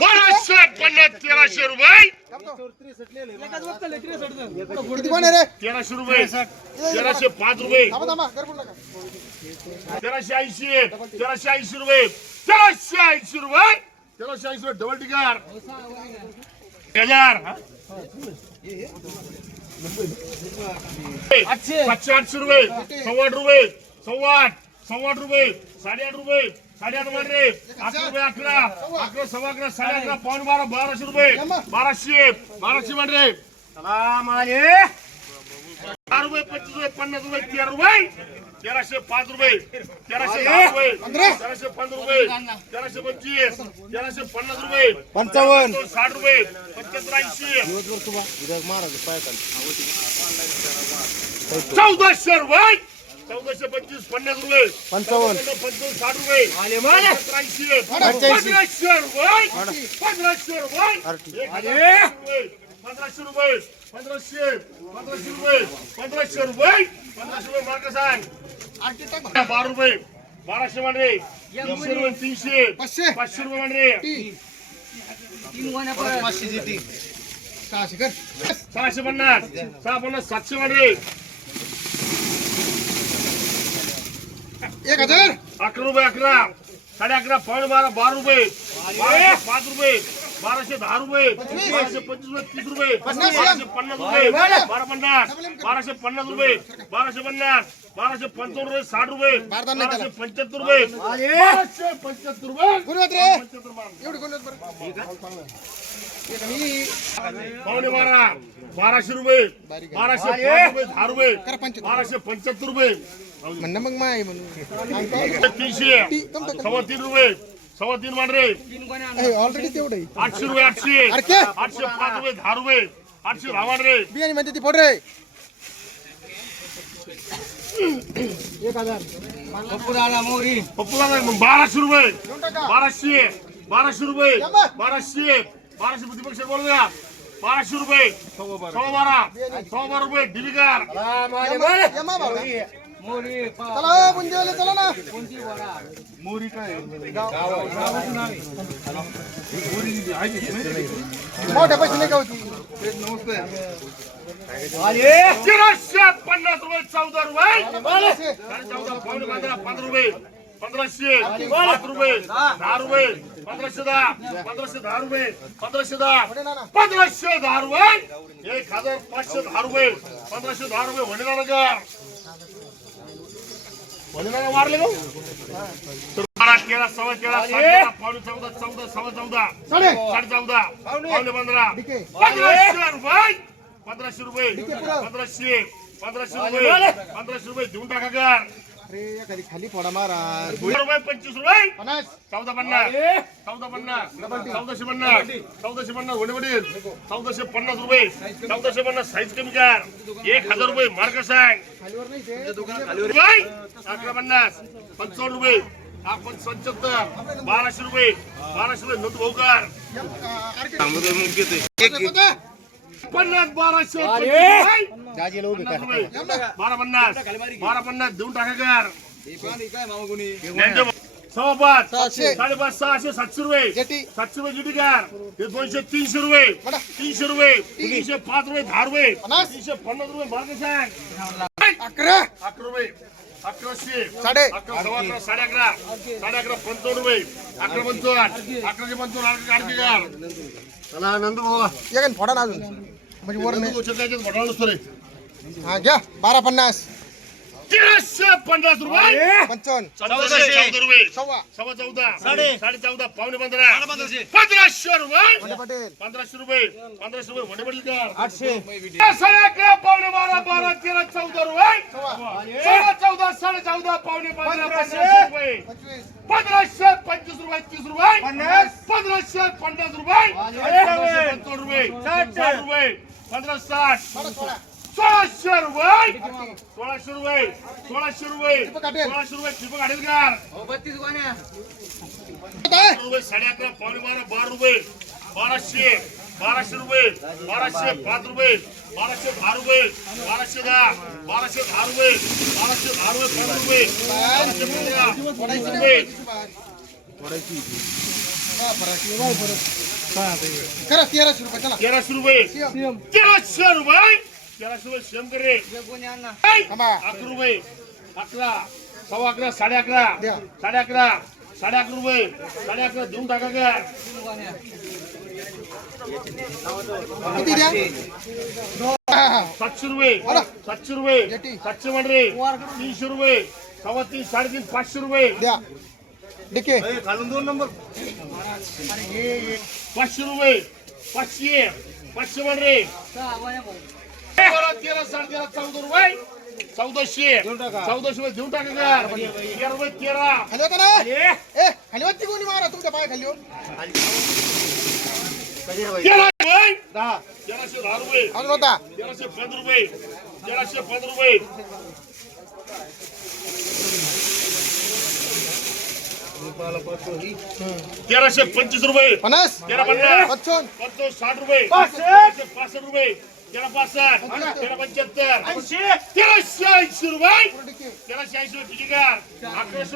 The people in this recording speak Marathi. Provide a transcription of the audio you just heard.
बाराशे पन्नास तेराशे रुपये किती कोण आहे रे तेराशे रुपये तेराशे पाच रुपये थांबा थांबा गडबड नका तेराशे ऐंशी तेराशे ऐंशी रुपये तेराशे ऐंशी रुपये तेराशे ऐंशी रुपये डबल टिकार हजार सातशे आठशे रुपये. सव्वा आठ रुपये. सव्वा आठ सव्वा आठ रुपये. साडेआठ रुपये. साडेआठ मान रे अकरा रुपये अकरा. अकरा सव्वा अकरा साडे अकरा पाऊन बारा बाराशे रुपये. बाराशे. बाराशे मान रे चला माले दहा रुपये पंचवीस रुपये पन्नास रुपये तेरा रुपये. तेराशे पाच रुपये. तेराशे दहा रुपये. तेराशे पंधरा रुपये. तेराशे पंचवीस. तेराशे पन्नास रुपये. पंचावन्न. साठ रुपये. पंच्याहत्तर ऐंशी. चौदाशे रुपये. चौदाशे पंचवीस पन्नास रुपये. पंचावन्न. पंचावन्न साठ रुपये. पंधराशे रुपये. पंधराशे रुपये. पंधराशे रुपये. पंधराशे. पंधराशे रुपये. पंधराशे रुपये. पंधराशे रुपये मार्क सांग बारा रुपये बाराशे मांडरे तीनशे रुपये तीनशे पाचशे. पाचशे रुपये मांडरे सहाशे पन्नास सहा पन्नास सातशे मांडरे एक हजार. अकरा रुपये अकरा साडे अकरा पावणे बारा बारा रुपये. पाच रुपये. बाराशे दहा रुपये बाराशे पंचवीस रुपये तीस रुपये बाराशे पन्नास रुपये बारा. पन्नास बाराशे पन्नास रुपये बाराशे पन्नास बाराशे पंचावन्न रुपये साठ रुपये बाराशे पंच्याहत्तर रुपये. बाराशे पंच्याहत्तर रुपये. पावणे बारा बाराशे रुपये बाराशे रुपये दहा रुपये बाराशे पंच्याहत्तर रुपये. म्हणणं मग माय म्हणून. तीनशे सव्वा तीन रुपये. सव्वा तीन मांडरे. ऑलरेडी तेवढं आठशे रुपये आठशे? आठशे पाच रुपये दहा रुपये आठशे दहा मांडरे. बियाणी म्हणते ती फोड रे एक हजार. पप्पूला नाही, मग बाराशे रुपये. बाराशे. बाराशे रुपये. बाराशे. बाराशे प्रतिपक्ष बोल द्या बाराशे रुपये. सव्वा बारा. सव्वा बारा. रुपये. दिविकार यमा भाऊ. चला बुंदीवाले चला ना. मोठ्या पैसे नाही? का होती? तेराशे पन्नास रुपये चौदा रुपये. चौदा पावणे पंधरा पंधरा रुपये. पंधराशे पाच रुपये. दहा. रुपये. पंधराशे दहा. पंधराशे दहा रुपये. पंधराशे दहा. पंधराशे दहा रुपये. एक हजार पाचशे दहा रुपये. पंधराशे दहा रुपये नगर वडिला मारले तर सव्वा तेरा तेरा, पावणे चौदा चौदा सव्वा चौदा. साडे! चौदा. पावणे पंधरा. पंधराशे रुपये. पंधराशे रुपये. पंधराशे. पंधराशे रुपये. पंधराशे रुपये देऊन टाका अरे एखादी खाली फोडा मारा रुपये पंचवीस रुपये. पन्नास. चौदा पन्नास. चौदा पन्नास. चौदाशे पन्नास. चौदाशे पन्नास वडे वडील. चौदाशे पन्नास रुपये. चौदाशे पन्नास साईज कमी कर. एक हजार रुपये मार्क सांग. खालीवर नाही ते. रुपये. अकरा पन्नास. पंचावन्न रुपये. आपण पंच्याहत्तर. बाराशे रुपये. बाराशे रुपये नोट भाऊ कर. पन्नास बाराशे पंचवीस रुपये. बारा पन्नास बारा पन्नास देऊन टाका कर ज्ञानदेव. सव्वा पाच सातशे. साडेपाच सहाशे सातशे रुपये. जेटी. सातशे रुपये जिटी कर. हे दोनशे तीनशे रुपये. बडा. तीनशे रुपये. तीनशे पाच रुपये दहा रुपये. पन्नास. तीनशे पन्नास रुपये मार्ग सांग अकरा. अकरा रुपये. अकराशे साडे. अकरा सव्वा अकरा साडे अकरा. साडे अकरा पंचावन्न रुपये. अकरा पंचावन्न. अकराशे पंचावन्न आणखी आणखी कर चला नंदू बाबा एक फोडा ना अजून. म्हणजे वर नाही. नसतो रे हा घ्या. बारा पन्नास. तेराशे पन्नास रुपये. पंचावन्न. चौदाशे चौदा रुपये. सव्वा. सव्वा चौदा. साडे. साडे चौदा. पावणे पंधरा. पंधराशे. रुपये. वंडे पटेल. पंधराशे रुपये. पंधराशे रुपये. वडे आठशे. साडे अकरा पावणे बारा बारा तेरा चौदा रुपये. चौदा साडे चौदा पावणे पंधरा पंधराशे. रुपये. पंचवीस. पंधराशे पंचवीस रुपये तीस रुपये. पंधराशे पन्नास रुपये. पंचावन्न रुपये. साठ. रुपये. पंधरा साठ. सोळा सोळा. सोळाशे रुपये. सोळाशे रुपये. सोळाशे रुपये. सोळाशे रुपये दीपक आडेलकर काय? रुपये साडे अकरा पावणे बारा बारा रुपये. बाराशे बाराशे रुपये. बाराशे पाच रुपये. बाराशे दहा रुपये. बाराशे दहा. बाराशे दहा रुपये. बाराशे दहा रुपये पाच रुपये. बाराशे पंधरा. रुपये. करा तेराशे रुपये. चला तेराशे रुपये? सीएम. तेराशे रुपये तेराशे रुपये सेम कर अकरा रुपये. अकरा. सव्वा अकरा साडे अकरा. साडे अकरा. साडे अकरा रुपये. साडे अकरा देऊन टाका का? किती द्या सातशे रुपये. सातशे रुपये. जेटी. सातशे म्हण रे तीनशे रुपये. सव्वा तीन साडेतीन पाचशे रुपये. द्या डिके पाचशे रुपये पाचशे पाचशे म्हण रे तेरा साडे तेरा चौदा रुपये. चौदाशे चौदाशे रुपये देऊन टाका का तेरा रुपये तेरा. ना? ए, ए खाली होती कोणी मारा? तुमच्या पाय खाली तेरा रुपये. तेराशे दहा रुपये. अजून होता. तेराशे पाच रुपये. तेराशे पाच रुपये. तेराशे पंचवीस रुपये. पन्नास? तेरा पन्नास. पंचवीस साठ रुपये. पासष्ट. रुपये. तेरा पासष्ट. तेरा पंच्याहत्तर. तेराशे ऐंशी रुपये. तेराशे ऐंशी रुपये ठीक आहे अकराशे